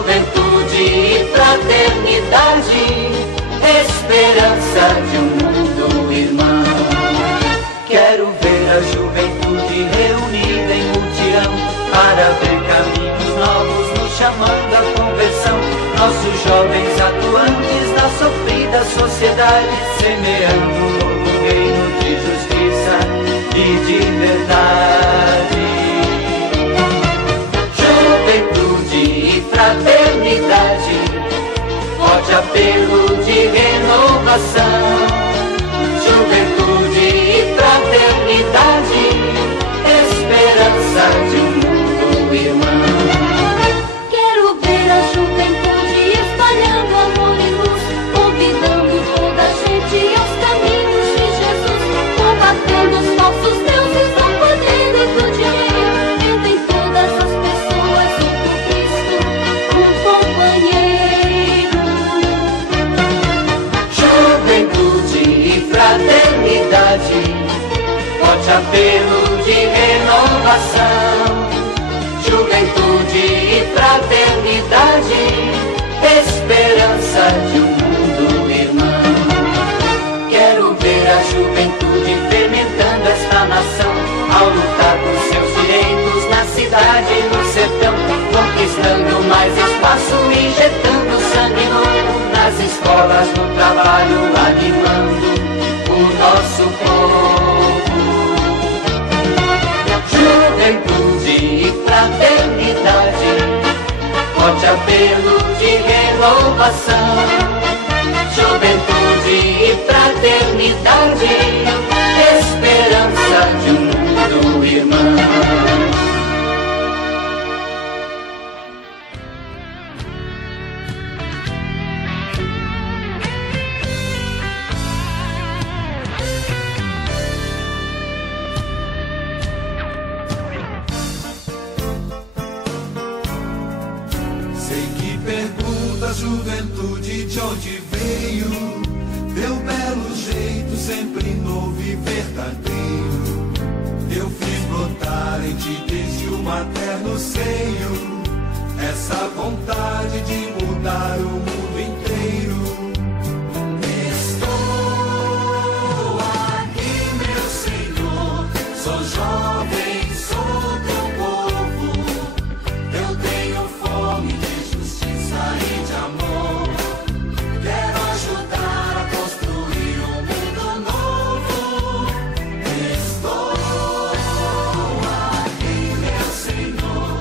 juventude e fraternidade, esperança de um mundo irmão. Quero ver a juventude reunida em mutirão, para ver caminhos novos nos chamando à conversão. Nossos jovens atuantes na sofrida sociedade, semeando um novo reino de justiça e de verdade. Juventude e fraternidade, forte apelo de renovação. Juventude e fraternidade, esperança de um mundo irmão. Quero ver a juventude espalhando amor e luz, convidando toda a gente aos caminhos de Jesus, combatendo os falsos deuses, não podendo do dinheiro, vendo em todas as pessoas o Cristo, um companheiro. Juventude e fraternidade, forte apelo de renovação. Juventude e fraternidade, esperança de um mundo irmão. Quero ver a juventude fermentando esta nação, ao lutar por seus direitos na cidade e no sertão, conquistando mais espaço, injetando sangue novo nas escolas, no trabalho, animando o nosso povo. Juventude e fraternidade, forte apelo de renovação. Juventude e fraternidade, esperança de um mundo irmão. Juventude de onde veio, teu belo jeito sempre novo e verdadeiro. Eu fiz brotar em ti desde o materno seio essa vontade de mudar o mundo inteiro. Estou aqui, meu Senhor, sou jovem, sou teu povo. Eu tenho fome de justiça e de amor. Quero ajudar a construir um mundo novo. Estou aqui, meu Senhor,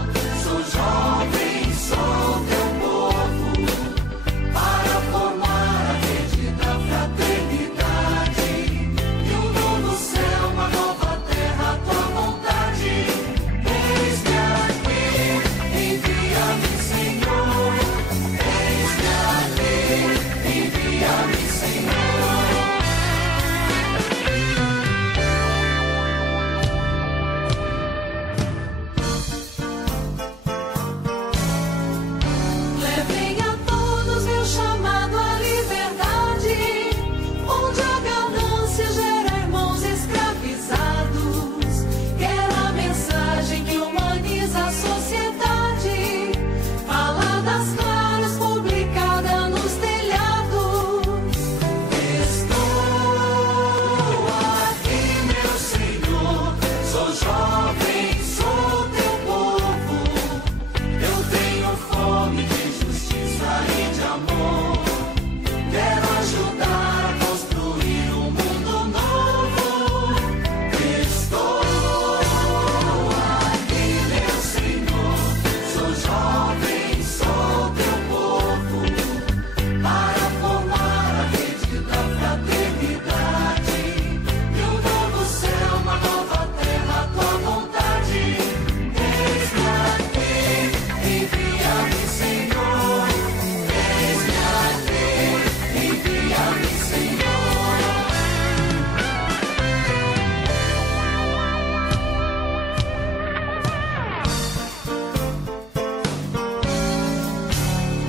sou jovem, sou teu povo, para formar a rede da fraternidade e um novo céu, uma nova terra, a tua vontade. Eis-me aqui, envia-me, Senhor. Eis-me aqui, envia-me, Senhor. Levem a todos meu chamado à liberdade, onde a ganância gera irmãos escravizados. Quero a mensagem que humaniza a sociedade, faladas claras, publicada nos telhados. Estou aqui, meu Senhor, sou jovem, sou teu povo. Eu tenho fome de justiça e de amor. Quero ajudar a construir um mundo novo. Estou aqui, meu Senhor, sou jovem, sou teu povo, para formar a rede da fraternidade e um novo céu, uma nova terra, a tua vontade. Eis-me aqui, envia-me, Senhor. Eis-me aqui, envia-me, Senhor.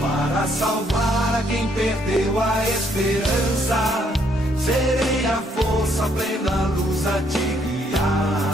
Para salvar a quem perdeu a esperança, serei a força, plena luz a te guiar.